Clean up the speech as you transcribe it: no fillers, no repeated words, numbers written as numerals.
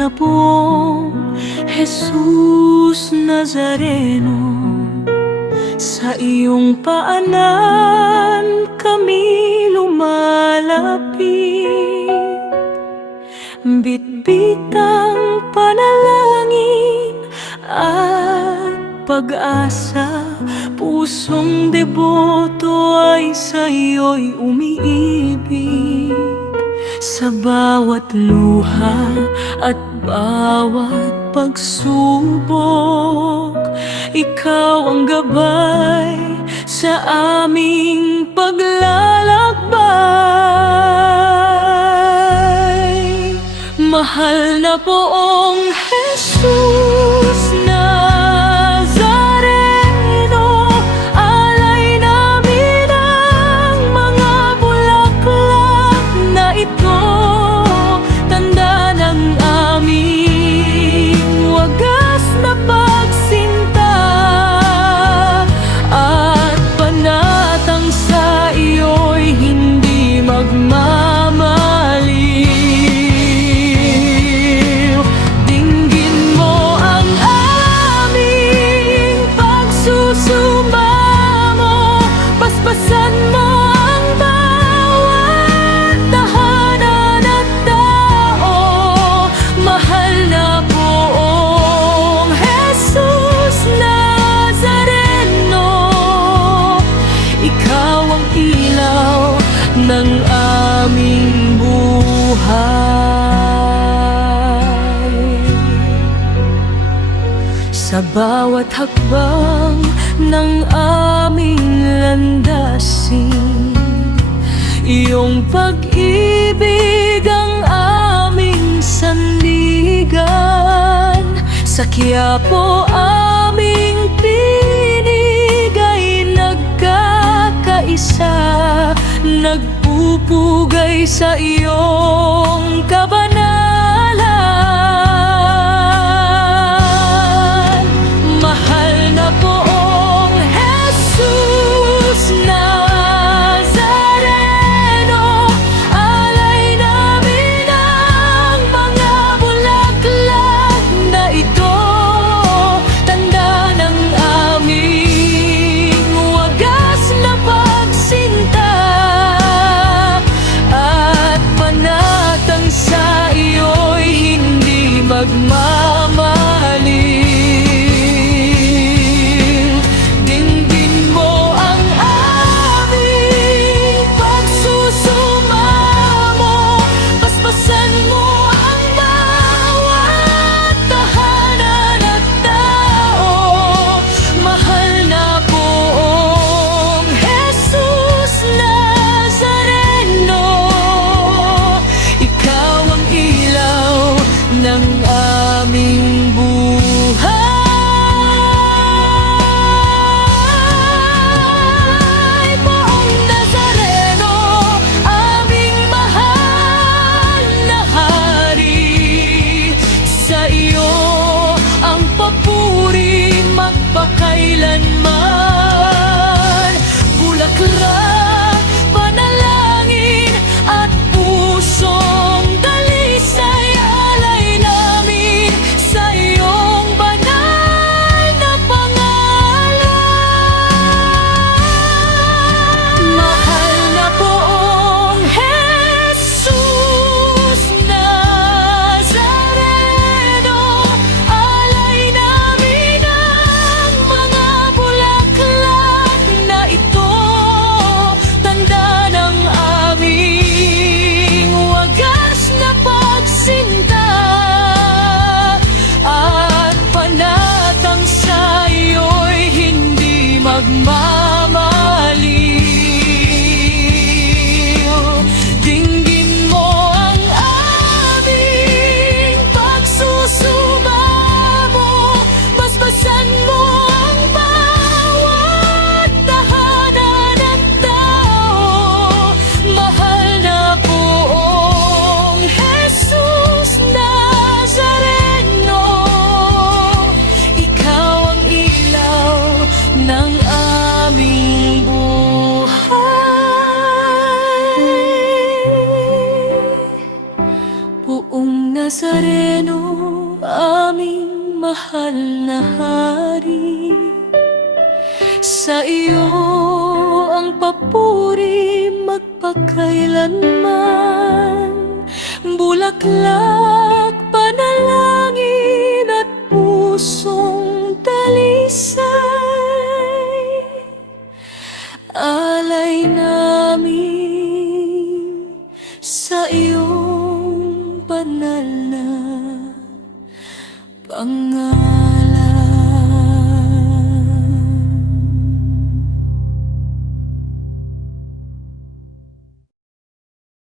na pong Jesus Nazareno, sa iyong paanan kami lumalapit. Bitbit ang panalangin at pag-asa, pusong deboto ay sa'yo'y umiibig. Sa bawat luha at bawat pagsubok, ikaw ang gabay sa aming paglalakbay. Mahal na poong Jesus Nazareno, alay namin ang mga bulaklak na ito, tanda ng aming wagas na pagsinta at panatang sa iyo'y hindi magmamaliw. Dinggin mo ang aming pagsusumamo, paspasan mo ang bawat tahanan at tao. Mahal na poong Jesus Nazareno, ikaw ang ilaw ng aming buhay. Sa bawat hakbang ng aming landasin, iyong pag-ibig ang aming sandigan. Sa Quiapo aming tinig ay nagkakaisa, nagpupugay sa iyong kabanalan. Mahal na poong Jesus Nazareno, alay namin ang mga bulaklak na ito, tanda ng aming wagas na pagsinta at panatang sa iyo'y hindi magmamaliw. Dinggin mo ang aming pagsusumamo, paspasan mo ang bawat tahanan at tao. Mahal na poong Jesus Nazareno, ikaw ang ilaw ng aming Nazareno, aming mahal na hari. Sa iyo ang papuri magpakailanman, bulaklak, panalangin at pusong dalisay. Alay namin sa iyong banal na pangalan.